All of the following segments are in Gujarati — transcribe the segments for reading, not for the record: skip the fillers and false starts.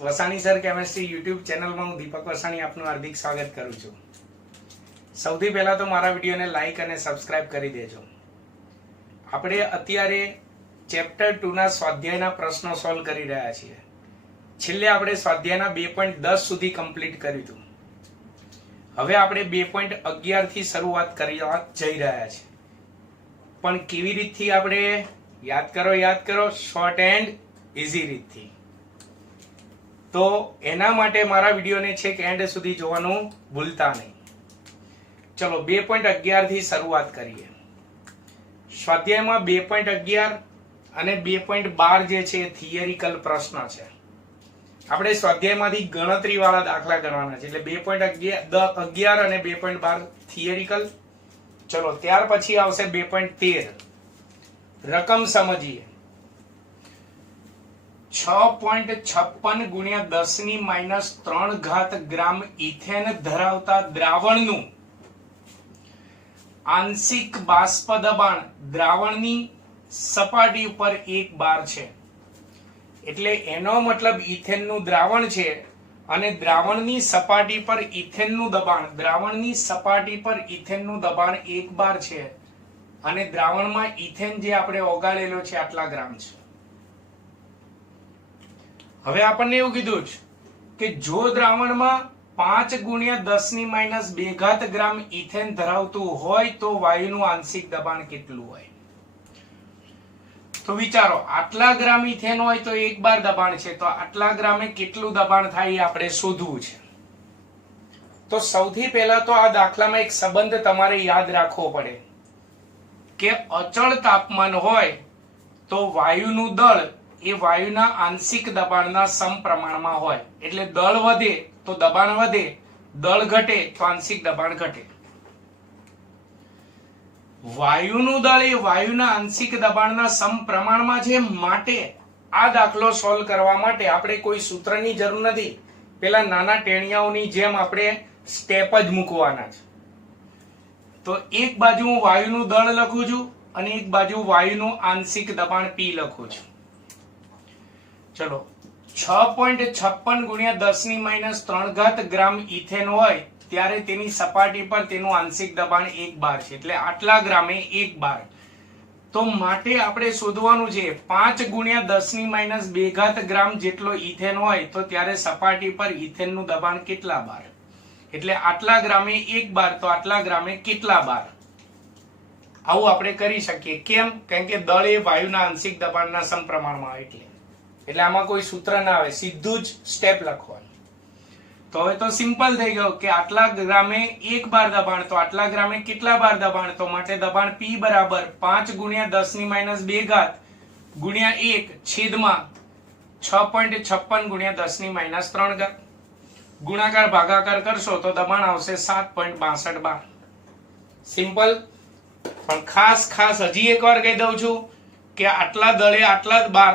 વસાણી સર કેમેસ્ટ્રી યુટ્યુબ ચેનલમાં હું દીપક વસાણી આપનું હાર્દિક સ્વાગત કરું છું। સૌથી પહેલા તો મારા વિડીયોને લાઈક અને સબસ્ક્રાઇબ કરી દેજો। આપણે અત્યારે ચેપ્ટર 2 ના સ્વાધ્યાયના પ્રશ્નો સોલ્વ કરી રહ્યા છીએ। છેલ્લે આપણે સ્વાધ્યાયના 2.10 સુધી કમ્પ્લીટ કર્યું હતું। હવે આપણે 2.11 થી શરૂઆત કરવા જઈ રહ્યા છીએ। પણ કેવી રીતથી આપણે યાદ કરો શોર્ટ એન્ડ ઈઝી રીતથી। તો એના માટે મારા વિડીયોને છેક એન્ડ સુધી જોવાનું ભૂલતા નહીં। ચલો 2.11 થી શરૂઆત કરીએ। સ્વાધ્યાયમાં 2.11 અને 2.12 જે છે થિયરિકલ પ્રશ્ન છે। આપણે સ્વાધ્યાયમાંથી ગણતરી વાળા દાખલા ગણવાના છે, એટલે 2.11 અને 2.12 થિયરિકલ। ચલો ત્યાર પછી આવશે 2.13 રકમ સમજીએ। 6.56 ગુણ્યા 10 ની -3 ઘાત ગ્રામ ઇથેન ધરાવતા દ્રાવણનું આંશિક બાષ્પ દબાણ દ્રાવણની સપાટી ઉપર 1 બાર છે। એટલે એનો મતલબ ઇથેનનું દ્રાવણ છે અને દ્રાવણની સપાટી પર ઇથેનનું દબાણ દબાણ 1 બાર છે અને દ્રાવણમાં ઇથેન જે આપણે ઓગાળેલો છે આટલા ગ્રામ છે। હવે આપણને એવું કીધું છે કે જો દ્રાવણમાં 5 ગુણ્યા 10 ની -2 ઘાત ગ્રામ ઇથેન ધરાવતું હોય તો વાયુનું આંશિક દબાણ કેટલું હોય? તો વિચારો, આટલા ગ્રામ ઇથેન હોય તો 1 બાર દબાણ છે, તો આટલા ગ્રામે કેટલું દબાણ થાય એ આપણે શોધવું છે। તો સૌથી પહેલા તો આ દાખલામાં એક સંબંધ તમારે યાદ રાખવો પડે કે અચળ તાપમાન હોય તો વાયુનું દળ એ વાયુના આંશિક દબાણના સમપ્રમાણમાં હોય। એટલે દળ વધે તો દબાણ વધે, દળ ઘટે તો આંશિક દબાણ ઘટે। વાયુનું દળ એ વાયુના આંશિક દબાણના સમપ્રમાણમાં છે, માટે આ દાખલો સોલ્વ કરવા માટે આપણે કોઈ સૂત્રની જરૂર નથી। પેલા નાના ટેણિયાઓની જેમ આપણે સ્ટેપ જ મૂકવાના છે। તો એક બાજુ હું વાયુનું દળ લખું છું અને એક બાજુ વાયુનું આંશિક દબાણ P લખું છું। ચલો 6.56 ગુણ્યા 10 ની -3 ઘાત ગ્રામ ઇથેન હોય ત્યારે તેની સપાટી પર તેનું આંશિક દબાણ 1 બાર છે, એટલે આટલા ગ્રામે 1 બાર। તો માટે આપણે શોધવાનું છે 5 ગુણ્યા 10 ની -2 ઘાત ગ્રામ જેટલો ઇથેન હોય તો ત્યારે સપાટી પર ઇથેનનું દબાણ કેટલા બાર? એટલે આટલા ગ્રામે 1 બાર, તો આટલા ગ્રામે કેટલા બાર? આવું આપણે કરી શકીએ। કેમ? કારણ કે દળ એ વાયુના આંશિક દબાણના સમપ્રમાણમાં હોય એટલે આમાં કોઈ સૂત્ર ના આવે, સીધું જ સ્ટેપ લખવાનું। તો હવે તો સિમ્પલ થઈ ગયું કે આટલા ગ્રામે 1 બાર દબાણ, તો આટલા ગ્રામે કેટલા બાર દબાણ? તો માટે દબાણ P બરાબર 5 ગુણ્યા 10 ની -2 ઘાત ગુણ્યા 1 છેદમાં 6.56 ગુણ્યા 10 ની -3 ઘાત। ગુણાકાર ભાગાકાર કરશો તો દબાણ આવશે 7.62 બાર। સિમ્પલ। પણ ખાસ હજી એક વાર કહી દઉં છું કે આટલા દળે આટલા બાર,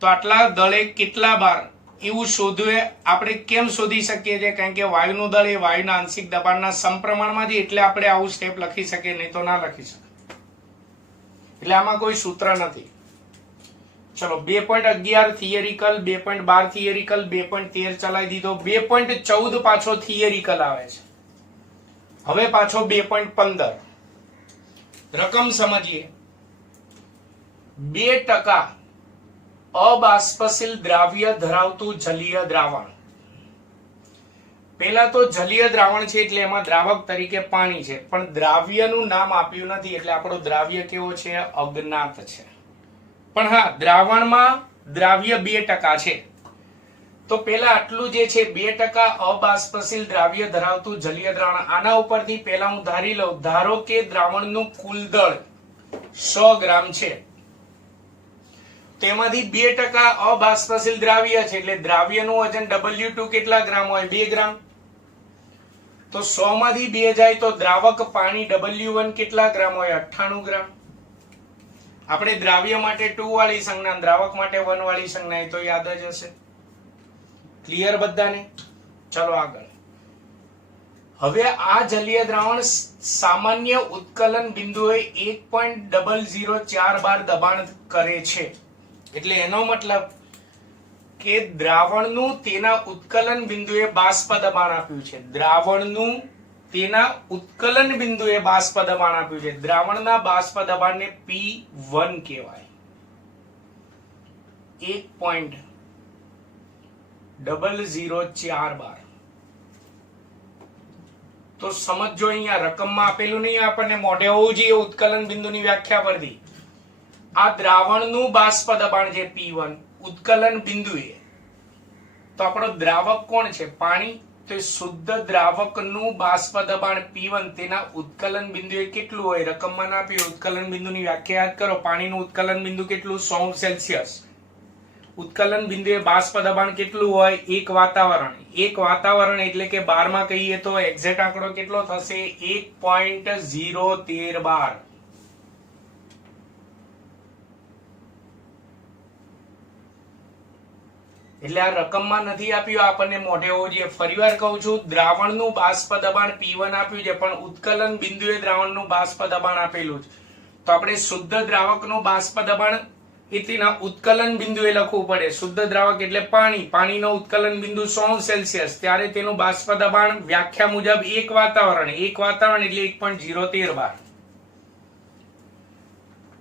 તો આટલા દળે કેટલા બાર એવું શોધવું આપણે કેમ શોધી શકીએ છીએ? કારણ કે વાયુનું દળ એ વાયુના આંશિક દબાણના સમપ્રમાણમાં છે, એટલે આપણે આવું સ્ટેપ લખી શકીએ, નહીં તો ના લખી શકીએ। એટલે આમાં કોઈ સૂત્ર નથી। ચલો 2.11 થિયરિકલ, 2.12 થિયરિકલ, 2.13 ચલાવી દીધો, 2.14 પાછો થિયરિકલ આવે છે। હવે પાછો 2.15 રકમ સમજીએ। 2% અબાષ્પશીલ દ્રાવ્ય ધરાવતું જલીય દ્રાવણ। પહેલા તો જલીય દ્રાવણ છે એટલે એમાં દ્રાવક તરીકે પાણી છે, પણ દ્રાવ્યનું નામ આપ્યું નથી, એટલે આપણો દ્રાવ્ય કેવો છે? અજ્ઞાત છે। પણ હા, દ્રાવણમાં દ્રાવ્ય 2% છે। તો પેલા આટલું જે છે 2% અબાષ્પશીલ દ્રાવ્ય ધરાવતું જલીય દ્રાવણ, આના ઉપરથી પહેલા હું ધારી લઉં, ધારો કે દ્રાવણનું કુલ દળ 100 ગ્રામ છે, તેમાંથી 2% અબાષ્પશીલ દ્રાવ્ય છે, એટલે દ્રાવ્યનું વજન W2 કેટલા ગ્રામ હોય? 2 ગ્રામ। તો 100 માંથી 2 જાય તો દ્રાવક પાણી W1 કેટલા ગ્રામ હોય? 98 ગ્રામ। આપણે દ્રાવ્ય માટે 2 વાળી સંજ્ઞા, દ્રાવક માટે 1 વાળી સંજ્ઞા, એ તો યાદ જ હશે। ક્લિયર બધાને? ચલો આગળ। હવે આ જલીય દ્રાવણ સામાન્ય ઉત્કલન બિંદુએ 1.004 બાર દબાણ કરે છે, એટલે એનો મતલબ કે દ્રાવણનું તેના ઉત્કલન બિંદુએ બાષ્પ દબાણ આપ્યું છે. દ્રાવણનું તેના ઉત્કલન બિંદુએ બાષ્પ દબાણ આપ્યું છે. દ્રાવણના બાષ્પ દબાણને P1 કહેવાય. 1.004 બાર. તો સમજો અહીંયા રકમમાં આપેલું નહીં, આપણને મોઢે હોવું જોઈએ ઉત્કલન બિંદુની વ્યાખ્યા પરથી. આ દ્રાવણનું બાષ્પ દબાણ છે P1 ઉત્કલન બિંદુએ. તો આપણો દ્રાવક કોણ છે? પાણી. તો શુદ્ધ દ્રાવકનું બાષ્પ દબાણ P1 તેના ઉત્કલન બિંદુએ કેટલું હોય? રકમમાં ના આપ્યું. ઉત્કલન બિંદુની વ્યાખ્યા યાદ કરો. પાણીનું ઉત્કલન બિંદુ કેટલું? 100 સેલ્સિયસ. ઉત્કલન બિંદુએ બાષ્પ દબાણ કેટલું હોય? એક વાતાવરણ. એક વાતાવરણ એટલે કે બારમાં કહીએ તો એક્ઝેક્ટ આંકડો કેટલો થશે? 1.013 બાર. એટલે આ રકમમાં નથી આપ્યું, આપણને મોઢે હોવું જોઈએ. ફરીવાર કહું છું, દ્રાવણનું બાષ્પ દબાણ P1 આપ્યું છે, પણ ઉત્કલન બિંદુએ દ્રાવણનું બાષ્પ દબાણ આપેલું છે. તો આપણે શુદ્ધ દ્રાવકનું બાષ્પ દબાણ એ તેના ઉત્કલન બિંદુએ લખવું પડે. શુદ્ધ દ્રાવક એટલે પાણી. પાણીનો ઉત્કલન બિંદુ 100 સેલ્સિયસ, ત્યારે તેનું બાષ્પ દબાણ વ્યાખ્યા મુજબ એક વાતાવરણ. એક વાતાવરણ એટલે 1.013 બાર.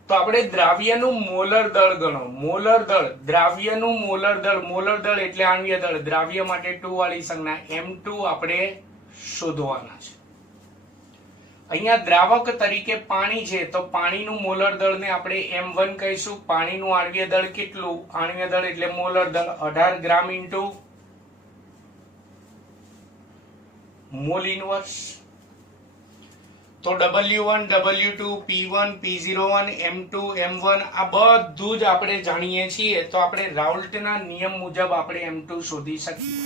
તો આપણે દ્રાવ્યનું મોલર દળ ગણો. મોલર દળ, દ્રાવ્યનું મોલર દળ. મોલર દળ એટલે આણ્વીય દળ. દ્રાવ્ય માટે 2 વાળી સંજ્ઞા M2 આપણે શોધવાના છે. અહીંયા દ્રાવક તરીકે પાણી છે, તો પાણીનું મોલર દળને આપણે M1 કહીશું. પાણીનું આણ્વીય દળ કેટલું? આણ્વીય દળ એટલે મોલર દળ 18 ગ્રામ ઇન્ટુ મોલ ઇનવર્સ. તો W1, W2, P1, P01, M2, M1 આ બધું જ આપણે જાણીએ છીએ. તો આપણે રાઉલ્ટના નિયમ મુજબ આપણે M2 શોધી શકીએ.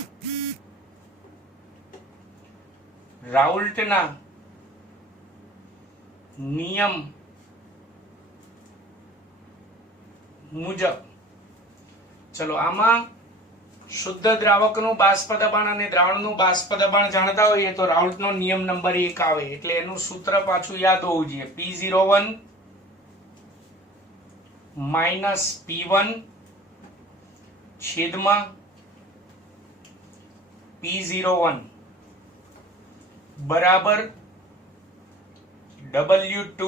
રાઉલ્ટના નિયમ મુજબ ચલો આમાં શુદ્ધ દ્રાવકનું બાષ્પ દબાણ અને દ્રાવણનું બાષ્પ દબાણ જાણતા હોઈએ તો રાઉલ્ટનો નિયમ નંબર 1 આવે. એટલે એનું સૂત્ર પાછું યાદ હોવું જોઈએ. P01 માઇનસ P1 છેદમાં P01 બરાબર W2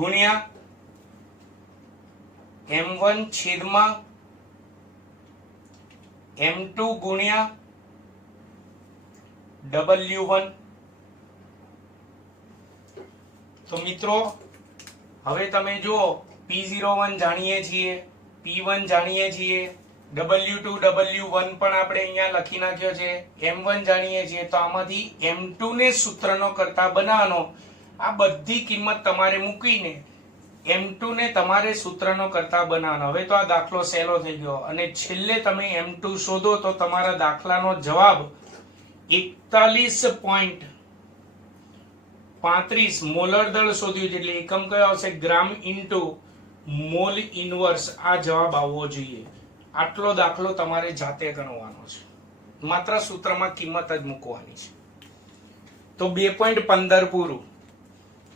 ગુણ્યા M1 છેદમાં M2 ગુણ્યા W1. તો મિત્રો હવે તમે જુઓ, P01 જાણીએ છીએ, P1 જાણીએ છીએ, W2 W1 પણ આપણે અહીંયા લખી નાખ્યો છે, M1 જાણીએ છીએ. તો આમાંથી M2 ને સૂત્રનો કરતા બનાવવાનો. આ બધી કિંમત તમારે મૂકીને M2 ને તમારે સૂત્રનો કરતા બનાવવાનો. હવે તો આ દાખલો સહેલો થઈ ગયો. અને છેલ્લે તમે M2 શોધો તો તમારા દાખલાનો જવાબ 41.35 મોલર દળ શોધ્યું છે. એટલે એકમ કયો આવશે? ગ્રામ ઇન્ટુ મોલ ઇનવર્સ. આ જવાબ આવવો જોઈએ. આટલો દાખલો તમારે જાતે ગણવાનો છે. માત્ર સૂત્રમાં કિંમત જ મૂકવાની છે. તો 2.15 પૂરું.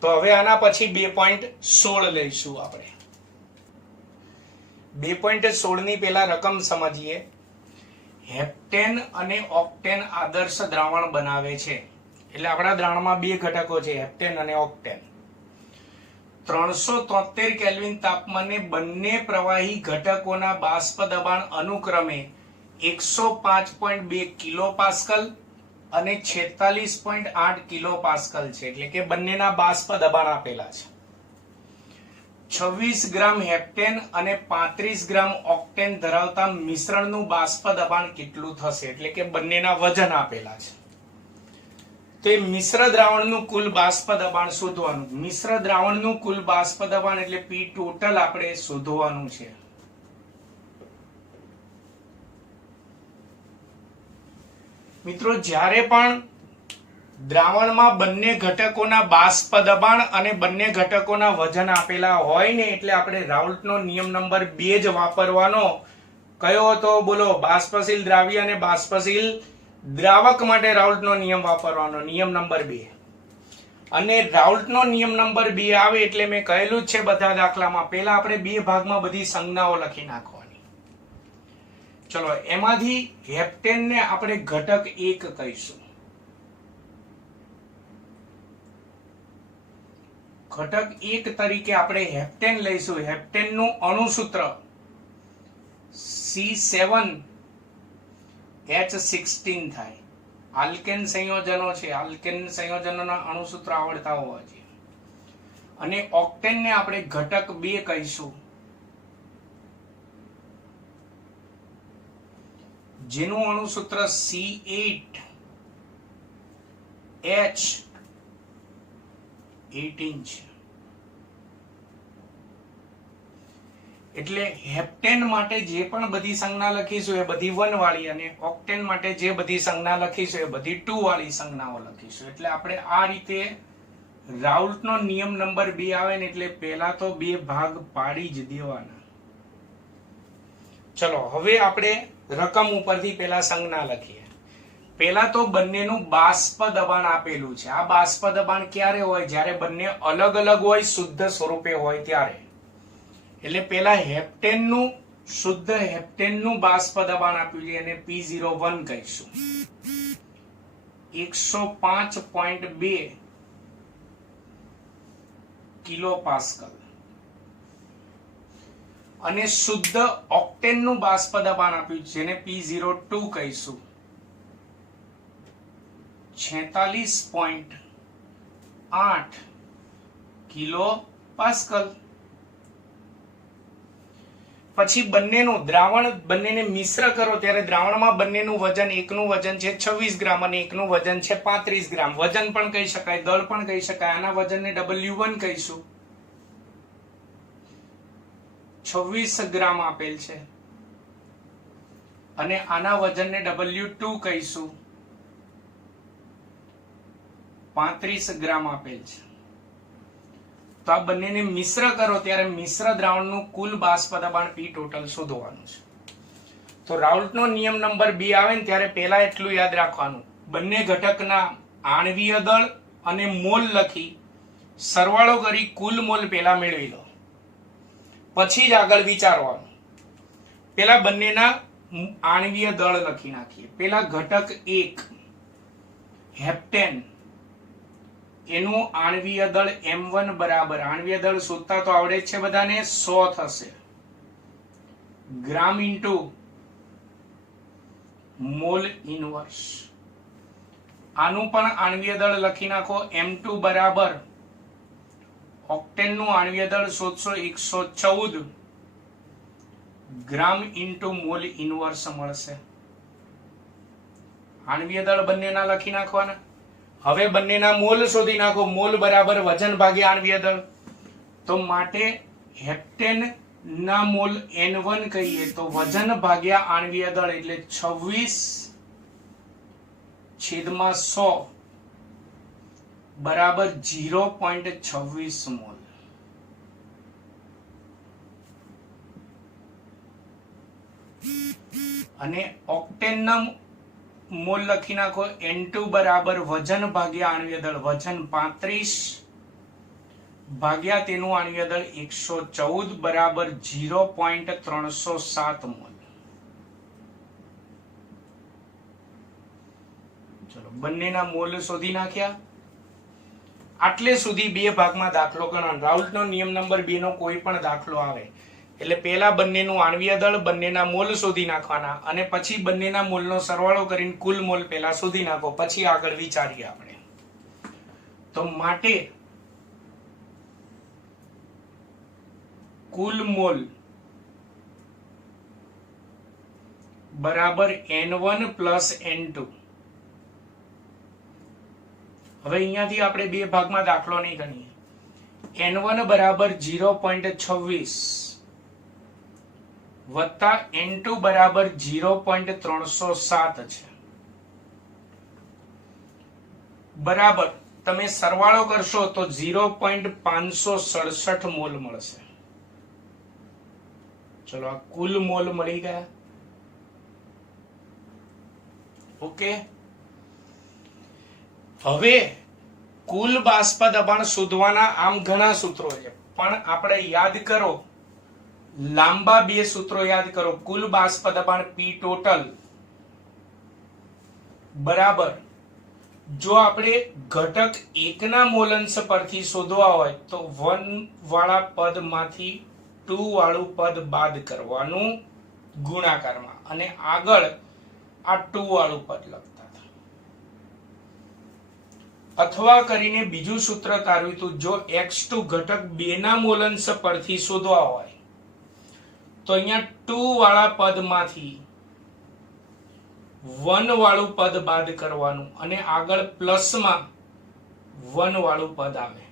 તો હવે આના પછી 2.16 લઈશું આપણે. 2.16 ની પહેલા રકમ સમજીએ. હેપ્ટેન અને ઓક્ટેન આદર્શ દ્રાવણ બનાવે છે. એટલે આપણા દ્રાવણમાં બે ઘટકો છે, હેપ્ટેન અને ઓક્ટેન. 373 કેલ્વિન તાપમાને બંને પ્રવાહી ઘટકોના બાષ્પ દબાણ અનુક્રમે 105.2 કિલોપાસ્કલ અને 46.8 કિલોપાસ્કલ છે. એટલે કે બંનેના બાષ્પ દબાણ આપેલા છે. 26 ગ્રામ હેપ્ટેન અને 35 ગ્રામ ઓક્ટેન ધરાવતા મિશ્રણનું બાષ્પ દબાણ કેટલું થશે? એટલે કે બંનેના વજન આપેલા છે. તો મિશ્ર દ્રાવણનું કુલ બાષ્પ દબાણ શોધવાનું. મિશ્ર દ્રાવણનું કુલ બાષ્પ દબાણ એટલે P ટોટલ આપણે શોધવાનું છે. મિત્રો જ્યારે પણ દ્રાવણમાં બંને ઘટકોના બાષ્પ દબાણ અને બંને ઘટકોના વજન આપેલા હોય ને, એટલે આપણે રાઉલ્ટનો નિયમ નંબર 2 જ વાપરવાનો. કયો હતો? બોલો. બાષ્પશીલ દ્રાવ્ય અને બાષ્પશીલ દ્રાવક માટે રાઉલ્ટનો નિયમ વાપરવાનો, નિયમ નંબર 2. અને રાઉલ્ટનો નિયમ નંબર 2 આવે એટલે મેં કહેલું જ છે બધા દાખલામાં, પહેલા આપણે બે ભાગમાં બધી સંજ્ઞાઓ લખી નાખવાની. ચલો એમાંથી હેપ્ટેન ને આપણે ઘટક 1 કહીશું. ઘટક 1 તરીકે આપણે હેપ્ટેન લઈશું. હેપ્ટેન નું અણુસૂત્ર C7H16 થાય. આલ્કેન સંયોજનો છે, આલ્કેન સંયોજનોના અણુસૂત્ર આવડતા હોવા જોઈએ. અને ઓક્ટેન ને આપણે ઘટક 2 કહીશું, જેનું અણુસૂત્ર C8H18 છે. એટલે હેપ્ટેન માટે જે પણ બધી સંજ્ઞા લખીશું એ બધી 1 વાળી, અને ઓક્ટેન માટે જે બધી સંજ્ઞા લખીશું એ બધી 2 વાળી સંજ્ઞાઓ લખીશું. એટલે આપણે આ રીતે રાઉલ્ટનો નિયમ નંબર 2 આવે ને એટલે પહેલા તો 2 ભાગ પાડી જ દેવાના. ચલો હવે આપણે રકમ ઉપરથી પહેલા સંજ્ઞા લખીએ. પહેલા તો બંનેનું બાષ્પ દબાણ આપેલું છે. આ બાષ્પ દબાણ ક્યારે હોય? જ્યારે બંને અલગ અલગ હોય, શુદ્ધ સ્વરૂપે હોય ત્યારે. એટલે પહેલા હેપ્ટેનનું શુદ્ધ હેપ્ટેનનું બાષ્પ દબાણ આપ્યું છે, એને P01 કહીશું. 105.2 કિલોપાસ્કલ. અને શુદ્ધ ઓક્ટેનનું બાષ્પ દબાણ આપ્યું છે, જેને P02 કહીશું. 46.8 કિલોપાસ્કલ. પછી બંનેનું દ્રાવણ, બંનેને મિશ્ર કરો ત્યારે દ્રાવણમાં બંનેનું વજન, એકનું વજન છે 26 ગ્રામ અને એકનું વજન છે 35 ગ્રામ. વજન પણ કહી શકાય, દળ પણ કહી શકાય. આના વજનને W1 કહીશું. 26 ગ્રામ આપેલ છે. અને આના વજનને W2 કહીશું. 35 ગ્રામ આપેલ છે. તો આ બંનેને મિશ્ર કરો ત્યારે મિશ્ર દ્રાવણનું કુલ બાષ્પ દબાણ P ટોટલ શોધવાનું છે. તો રાઉલ્ટનો નિયમ નંબર 2 આવે ને ત્યારે પહેલા એટલું યાદ રાખવાનું, બંને ઘટકના આણ્વીય દળ અને મોલ લખી સરવાળો કરી કુલ મોલ પહેલા મેળવી લો, પછી જ આગળ વિચારવાનું. પહેલા બંનેના આણ્વીય દળ લખી નાખીએ. પહેલા ઘટક 1 હેપ્ટેન, એનું આણ્વીય દળ M1 બરાબર, આણ્વીય દળ શોધતા તો આવડે જ છે બધાને, 100 થશે ગ્રામ ઇન્ટુ મોલ ઇનવર્સ. આનું પણ આણ્વીય દળ લખી નાખો. M2 બરાબર ઓક્ટેન નું આણ્વીય દળ શોધશો 114 ગ્રામ ઇન્ટુ મોલ ઇનવર્સ મળશે. આણ્વીય દળ બંનેના લખી નાખવાના. હવે બંનેના મોલ શોધી નાખો. મોલ બરાબર વજન ભાગ્યા આણ્વીય દળ. તો માટે હેપ્ટેન ના મોલ N1 કહીએ તો વજન ભાગ્યા આણ્વીય દળ એટલે 26/100 બરાબર 0.26 મોલ. અને ઓક્ટેનના મોલ લખી નાખો. N2 બરાબર વજન ભાગ્યા આણ્વીય દળ, વજન 35 ભાગ્યા તેનું આણ્વીય દળ 114 બરાબર 0.307 મોલ. ચલો બંનેના મોલ શોધી નાખ્યા. આટલે સુધી 2 ભાગમાં દાખલો ગણવાનો. રાઉલ્ટનો નિયમ નંબર 2 નો કોઈ પણ દાખલો આવે એટલે પહેલા બંનેનું આણ્વીય દળ, બંનેના મોલ શોધી નાખવાના, અને પછી બંનેના મોલનો સરવાળો કરીને કુલ મોલ પહેલા શોધી નાખો, પછી આગળ વિચારીએ આપણે. તો માટે કુલ મોલ બરાબર N1 પ્લસ N2. હવે અહીંયાથી આપણે 2 ભાગમાં દાખલો નહીં ગણીએ. N1 બરાબર 0.26 વત્તા N2 બરાબર 0.307 છે. બરાબર તમે સરવાળો કરશો તો 0.567 મોલ મળશે. ચલો આ કુલ મોલ મળી ગયા. ઓકે, હવે કુલ બાષ્પ દબાણ શોધવાના આમ ઘણા સૂત્રો છે, પણ આપણે યાદ કરો લાંબા બે સૂત્રો યાદ કરો. કુલ બાષ્પ દબાણ P ટોટલ બરાબર, જો આપણે ઘટક એકના મોલંશ પરથી શોધવા હોય તો 1 વાળા પદમાંથી 2 વાળું પદ બાદ કરવાનું ગુણાકારમાં, અને આગળ આ 2 વાળું પદ લખતા હતા. અથવા કરીને બીજું સૂત્ર તારવ્યું હતું, જો x2 ઘટક 2 ના મોલંશ પરથી શોધવા હોય તો અહીંયા 2 વાળા પદમાંથી 1 વાળું પદ બાદ કરવાનું, અને આગળ પ્લસમાં 1 વાળું પદ આવે.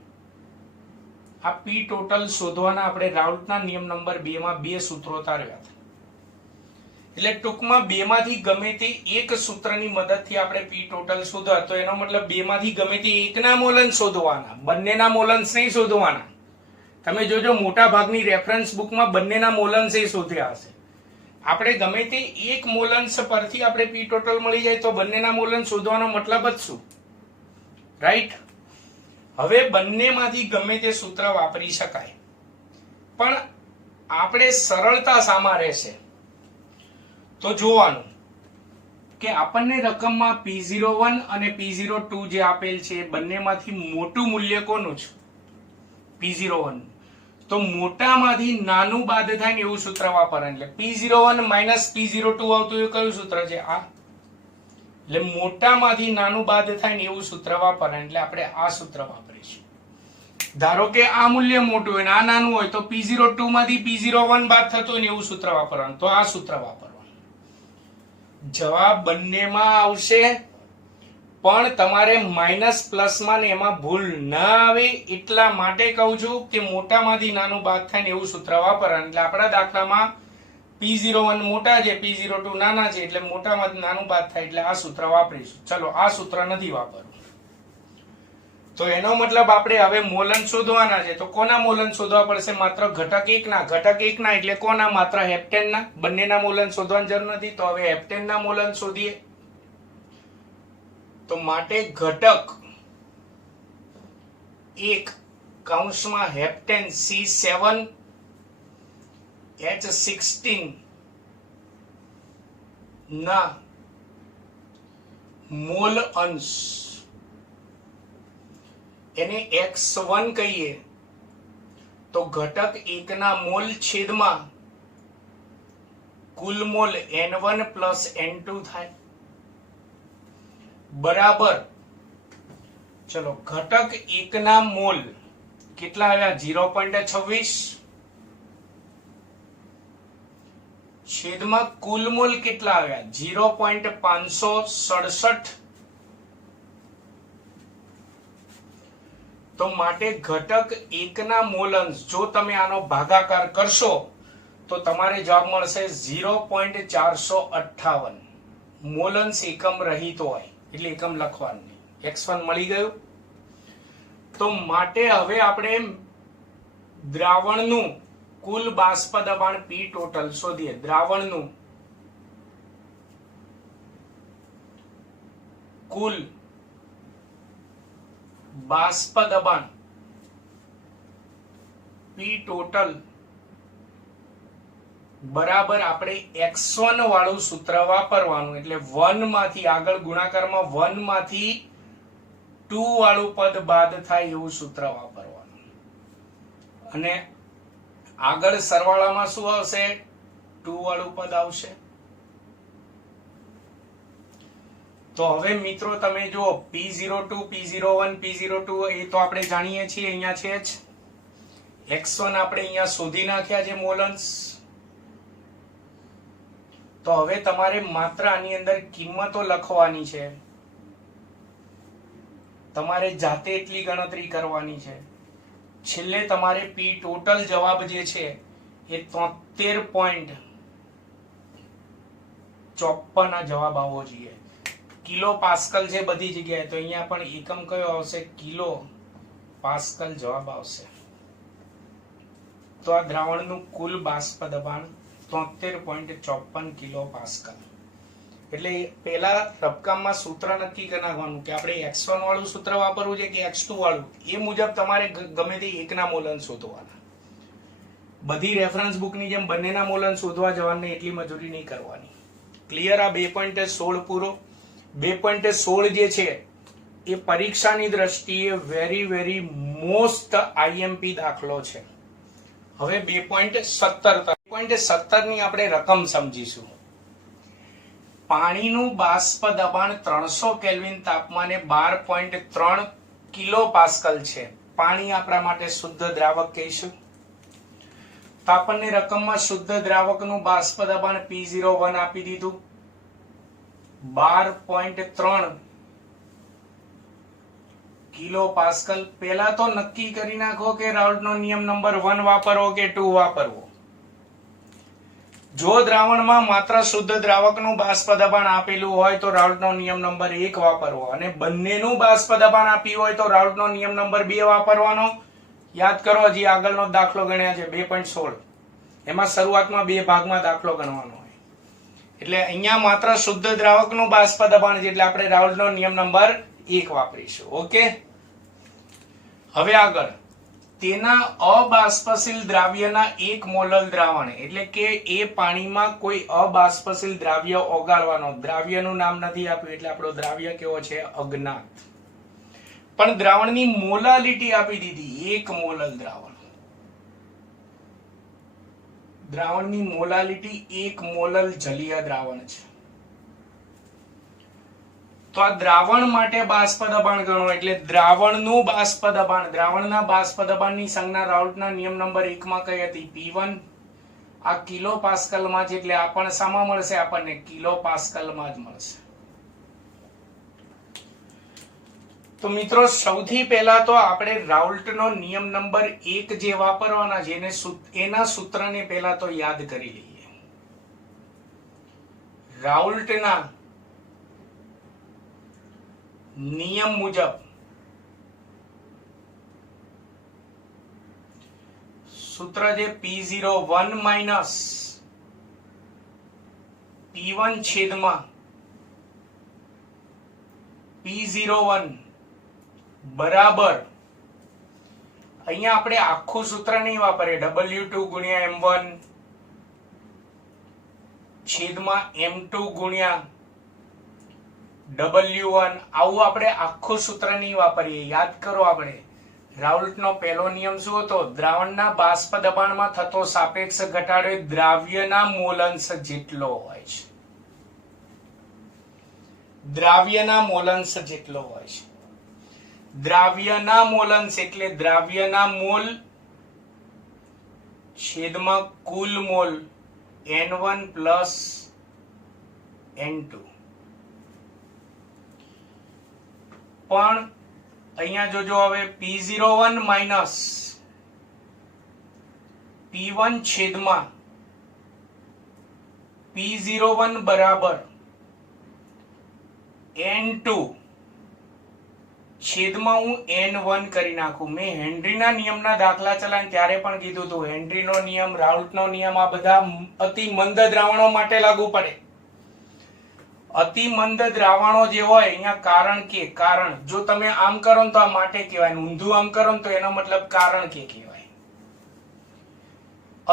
આ P ટોટલ શોધવાના આપણે રાઉલ્ટના નિયમ નંબર 2 માં 2 સૂત્રો તારવ્યા હતા. એટલે ટૂંકમાં 2 માંથી ગમે તે એક સૂત્રની મદદથી આપણે P ટોટલ શોધવા, તો એનો મતલબ 2 માંથી ગમે તે એકના મોલન શોધવાના, બંનેના મોલન્સ નહીં શોધવાના. તમે જોજો મોટા ભાગની રેફરન્સ બુકમાં બંનેના મોલન્સ એ શોધ્યા હશે. આપણે ગમે તે એક મોલન્સ પરથી આપણે P ટોટલ મળી જાય તો બંનેના મોલન શોધવાનો મતલબ જ શું? રાઈટ. હવે બંનેમાંથી ગમે તે સૂત્ર વાપરી શકાય, પણ આપણે સરળતા શામાં રહેશે તો જોવાનું કે આપણને રકમમાં P01 અને P02 જે આપેલ છે એ બંનેમાંથી મોટું મૂલ્ય કોનું છે? P01. તો મોટામાંથી નાનું બાદ થાય ને એવું સૂત્ર વાપરવાનું. એટલે P01 માઇનસ P02 આવતું એ કયું સૂત્ર છે? આ. એટલે મોટામાંથી નાનું બાદ થાય ને એવું સૂત્ર વાપરવાનું, એટલે આપણે આ સૂત્ર વાપરીશું. ધારો કે આ મૂલ્ય મોટું હોય ને આ નાનું હોય તો P02 માંથી P01 બાદ થતું હોય ને એવું સૂત્ર વાપરવાનું, તો આ સૂત્ર વાપરવાનું. જવાબ બંનેમાં આવશે, પણ તમારે માઇનસ પ્લસમાં ને એમાં ભૂલ ના આવે એટલા માટે કહું છું કે મોટામાંથી નાનું બાદ થાય ને એવું સૂત્ર વાપરવાનું. એટલે આપણા દાખલામાં P01 મોટા છે, P02 નાના છે, એટલે મોટામાંથી નાનું બાદ થાય એટલે આ સૂત્ર વાપરીશું. ચલો, આ સૂત્ર નથી વાપરવું. તો એનો મતલબ આપણે હવે મોલન શોધવાના છે, તો કોના મોલન શોધવા પડશે? માત્ર ઘટક એકના. ઘટક એકના એટલે કોના? માત્ર હેપ્ટેનના. બંનેના મોલન શોધવાની જરૂર નથી. તો હવે હેપ્ટેનના મોલન શોધીએ. તો માટે ઘટક એક કૌંસમાં હેપ્ટેન C7 H16 ના મોલ અંશ એને x1 કહીએ તો ઘટક એકના મોલ છેદમાં કુલ મોલ n1 પ્લસ n2 થાય બરાબર. ચલો, ઘટક એકના મોલ કેટલા આવ્યા? 0.26 છેદમાં કુલ મોલ કેટલા આવ્યા? 0.567. તો માટે ઘટક એકના મોલંશ જો તમે આનો ભાગાકાર કરશો તો તમારે જવાબ મળશે 0.458. મોલંશ એકમ રહિત હોય એટલે એકમ લખવાનું નહીં. x1 મળી ગયું. તો માટે હવે આપણે દ્રાવણનું કુલ બાષ્પ દબાણ P ટોટલ શોધીએ. દ્રાવણનું કુલ બાષ્પ દબાણ P ટોટલ બરાબર આપણે x1 વાળું સૂત્ર વાપરવાનું. એટલે 1 માંથી આગળ ગુણાકારમાં 1 માંથી 2 વાળું પદ બાદ થાય એવું સૂત્ર વાપરવાનું, અને આગળ સરવાળામાં શું આવશે? 2 વાળું પદ આવશે. તો હવે મિત્રો તમે જુઓ P02 P01 P02 એ તો આપણે જાણીએ છીએ, અહીંયા છે જ. x1 આપણે અહીંયા શોધી નાખ્યા છે મોલન્સ. તો હવે તમારે માત્ર આની અંદર કિંમતો લખવાની છે, તમારે જાતે એટલી ગણતરી કરવાની છે. છેલ્લે તમારે P ટોટલ જવાબ જે છે એ 73.54 જવાબ આવવો જોઈએ. કિલો પાસ્કલ છે બધી જગ્યાએ, તો અહીંયા પણ એકમ કયો આવશે? કિલો પાસ્કલ જવાબ આવશે. તો આ દ્રાવણનું કુલ બાષ્પ દબાણ 73.54 કિલો પાસ્કલ. એટલે પેલા રબકામમાં સૂત્ર નક્કી કરી નાખવાનું કે આપણે x1 વાળું સૂત્ર વાપરવું છે કે x2 વાળું. એ મુજબ તમારે ગમે તે એકના મોલન શોધવાના. બધી રેફરન્સ બુકની જેમ બંનેના મોલન શોધવા જવાની એટલી મજૂરી નહીં કરવાની. ક્લિયર? આ 2.16 પૂરો. 2.16 જે છે એ પરીક્ષાની દ્રષ્ટિએ વેરી મોસ્ટ આઈએમપી દાખલો છે. હવે 2.17 ની આપણે રકમ સમજીશું. પાણીનું બાષ્પ દબાણ 300 કેલ્વિન તાપમાને 12.3 કિલો પાસ્કલ છે. પાણી આપણા માટે શુદ્ધ દ્રાવક કહીશું. તો આપણને રકમમાં શુદ્ધ દ્રાવકનું બાષ્પ દબાણ P01 આપી દીધું 12.3 કિલો પાસ્કલ. પહેલા તો નક્કી કરી નાખો કે રાઉલ્ટનો નિયમ નંબર 1 વાપરવો કે 2 વાપરવો. જો દ્રાવણમાં માત્ર શુદ્ધ દ્રાવકનું બાષ્પ દબાણ આપેલું હોય તો રાઉલ્ટનો નિયમ નંબર 1 વાપરવો, અને બંનેનું બાષ્પ દબાણ આપ્યું હોય તો રાઉલ્ટનો નિયમ નંબર 2 વાપરવાનો. યાદ કરો, હજી આગળનો દાખલો ગણ્યા છે 2.16. એમાં શરૂઆતમાં 2 ભાગમાં દાખલો ગણવાનો હોય. એટલે અહીંયા માત્ર શુદ્ધ દ્રાવકનું બાષ્પ દબાણ છે એટલે આપણે રાઉલ્ટનો નિયમ નંબર 1 વાપરીશું. ઓકે. હવે આગળ, તેના અબાષ્પશીલ દ્રાવ્યના 1 મોલલ દ્રાવણ, એટલે કે એ પાણીમાં કોઈ અબાષ્પશીલ દ્રાવ્ય ઓગાળવાનો. દ્રાવ્યનું નામ નથી આપ્યું એટલે આપણો દ્રાવ્ય કેવો છે? અજ્ઞાત. પણ દ્રાવણની મોલાલિટી આપી દીધી 1 મોલલ દ્રાવણ. દ્રાવણની મોલાલિટી 1 મોલલ જલીય દ્રાવણ છે. તો આ દ્રાવણ માટે બાષ્પ દબાણ ગણો એટલે દ્રાવણનું બાષ્પ દબાણ. દ્રાવણના બાષ્પ દબાણની સંજ્ઞા રાઉલ્ટના નિયમ નંબર 1 માં કઈ હતી? P1. આ કિલો પાસ્કલમાં છે એટલે આપણને શામાં મળશે? આપણને કિલો પાસ્કલમાં જ મળશે. તો મિત્રો સૌથી પહેલા તો આપણે રાઉલ્ટનો નિયમ નંબર 1 જે વાપરવાના છે એના સૂત્રને પહેલા તો યાદ કરી લઈએ. રાઉલ્ટના નિયમ મુજબ સૂત્ર જે P01 માઇનસ P1 છેદમાં P01 બરાબર, અહીંયા આપણે આખું સૂત્ર નહીં વાપરીએ, W2 ગુણ્યા M1 છેદમાં M2 ગુણ્યા W1, આવું આપણે આખું સૂત્ર નહીં વાપરીએ. યાદ કરો, આપણે રાઉલ્ટનો પહેલો નિયમ શું હતો? દ્રાવણના બાષ્પ દબાણમાં થતો સાપેક્ષ ઘટાડો એ દ્રાવ્યના મોલંશ જેટલો હોય છે. દ્રાવ્યના મોલંશ જેટલો હોય છે. દ્રાવ્યના મોલંશ એટલે દ્રાવ્યના મોલ છેદમાં કુલ મોલ N1 પ્લસ N2. પણ અહીંયા જોજો, હવે P01 માઇનસ P1 છેદમાં P01 બરાબર N2 છેદમાં હું N1 કરી નાખું. મેં હેનરીના નિયમના દાખલા ચલાવ્યા ત્યારે પણ કીધું હતું, હેનરીનો નિયમ, રાઉલ્ટનો નિયમ આ બધા અતિ મંદ દ્રાવણો માટે લાગુ પડે. અતિ મંદ દ્રાવણો જે હોય અહીંયા કારણ કે, કારણ જો તમે આમ કરો તો આ માટે કહેવાય, ઊંધું આમ કરો તો એનો મતલબ કારણ કે કહેવાય.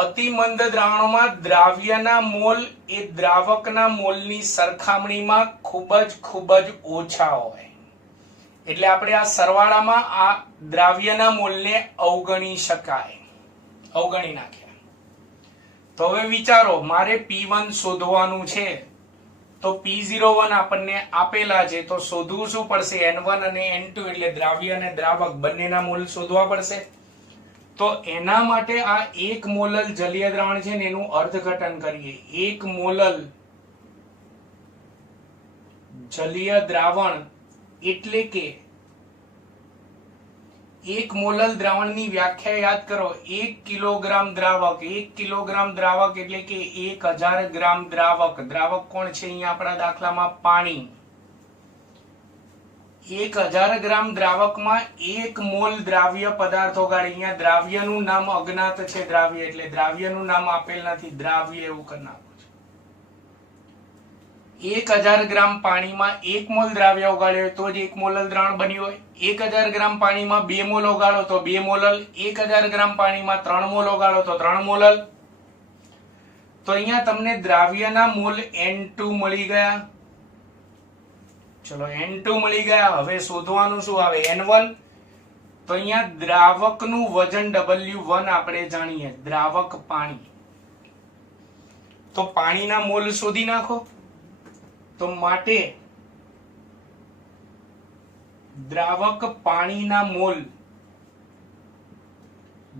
અતિ મંદ દ્રાવણોમાં દ્રાવ્યના મોલ એ દ્રાવકના મોલની સરખામણીમાં ખૂબ જ ઓછા હોય. એટલે આપણે આ સરવાળામાં આ દ્રાવ્યના મોલને અવગણી શકાય, અવગણી નાખ્યા. તો હવે વિચારો, મારે P1 શોધવાનું છે તો P01 આપણને આપેલા છે, તો શોધવું શું પડશે? N1 અને N2 એટલે દ્રાવ્ય અને દ્રાવક બંનેના મોલ શોધવા પડશે. તો એના માટે આ 1 મોલલ જલીય દ્રાવણ છે ને એનું અર્થઘટન કરીએ. 1 મોલલ જલીય દ્રાવણ એટલે કે 1 મોલલ દ્રાવણની વ્યાખ્યા યાદ કરો. 1 કિલોગ્રામ દ્રાવક, 1 કિલોગ્રામ દ્રાવક એટલે કે 1000 ગ્રામ દ્રાવક. દ્રાવક કોણ છે અહીંયા આપણા દાખલામાં? પાણી. 1000 ગ્રામ દ્રાવકમાં 1 મોલ દ્રાવ્ય પદાર્થ ઓગાળી. અહીંયા દ્રાવ્યનું નામ અજ્ઞાત છે, દ્રાવ્ય એટલે દ્રાવ્યનું નામ આપેલ નથી, દ્રાવ્ય એવું કરી નાખો છો. 1000 ગ્રામ પાણીમાં 1 મોલ દ્રાવ્ય ઓગાળ્યો હોય તો જ 1 મોલલ દ્રાવણ બન્યું હોય. 1000 ગ્રામ પાણીમાં 2 મોલ ઓગાળો તો 2 મોલલ. 1000 ગ્રામ પાણીમાં 3 મોલ ઓગાળો તો 3 મોલલ. તો અહીંયા તમને દ્રાવ્યના મોલ N2 મળી ગયા. ચલો N2 મળી ગયા. હવે શોધવાનું શું આવે? N1. તો અહીંયા દ્રાવકનું વજન W1 આપણે જાણીએ, દ્રાવક પાણી. તો પાણીના મોલ શોધી નાખો. તો માટે દ્રાવક પાણીના મોલ,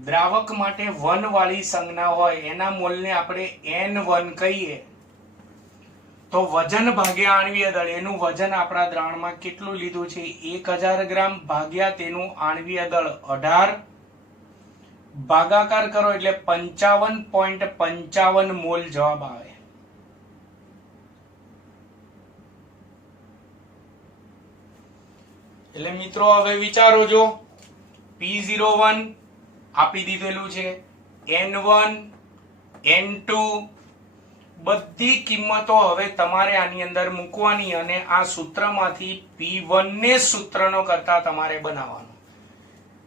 દ્રાવક માટે 1 વાળી સંજ્ઞા હોય એના મોલને આપણે N1 કહીએ. તો વજન ભાગ્યા આણ્વીય દળ, એનું વજન આપણા દ્રાવણમાં કેટલું લીધું છે? 1000 ગ્રામ ભાગ્યા તેનું આણ્વીય દળ 18, ભાગાકાર કરો એટલે 55.55 મોલ જવાબ આવે. એટલે મિત્રો હવે વિચારો જો, P01 આપી દીધેલું છે, N1, N2, બધી કિંમતો હવે તમારે આની અંદર મૂકવાની અને આ સૂત્રમાંથી P1 ને સૂત્રનો કરતા તમારે બનાવવાનો.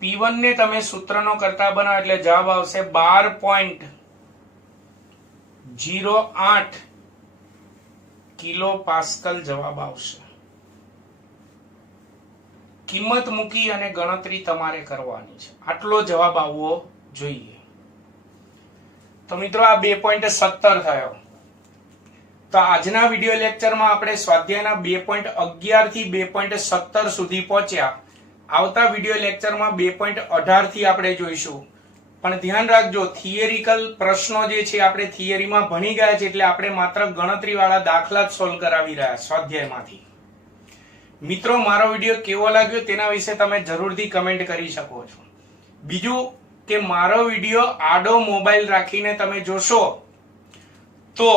P1 ને તમે સૂત્રનો કરતા બનાવો એટલે જવાબ આવશે 12.08 કિલો પાસ્કલ જવાબ આવશે. કિંમત મૂકી અને ગણતરી તમારે કરવાની છે. આટલો જવાબ આવવો જોઈએ. તો મિત્રો આ 2.17 થયો. તો આજના વિડિયો લેક્ચરમાં આપણે સ્વાધ્યાયના 2.11 થી 2.17 સુધી પહોંચ્યા. આવતા વિડિયો લેક્ચરમાં 2.18 થી આપણે જોઈશું. પણ ધ્યાન રાખજો, થિયરિકલ પ્રશ્નો જે છે આપણે થિયરીમાં ભણી ગયા છે એટલે આપણે માત્ર ગણતરી વાળા દાખલા જ સોલ્વ કરાવી રહ્યા સ્વાધ્યાયમાંથી. મિત્રો મારો વિડિયો કેવો લાગ્યો તેના વિશે તમે જરૂરથી કમેન્ટ કરી શકો છો. બીજું કે મારો વિડિયો આડો મોબાઈલ રાખીને તમે જોશો તો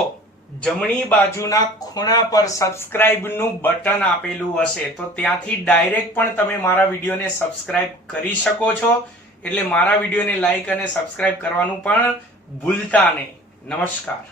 જમણી બાજુના ખૂણા પર સબસ્ક્રાઇબ નું બટન આપેલું હશે, તો ત્યાંથી ડાયરેક્ટ પણ તમે મારા વિડિયોને સબસ્ક્રાઇબ કરી શકો છો. એટલે મારા વિડિયોને લાઈક અને સબસ્ક્રાઇબ કરવાનું પણ ભૂલતા નહીં. નમસ્કાર.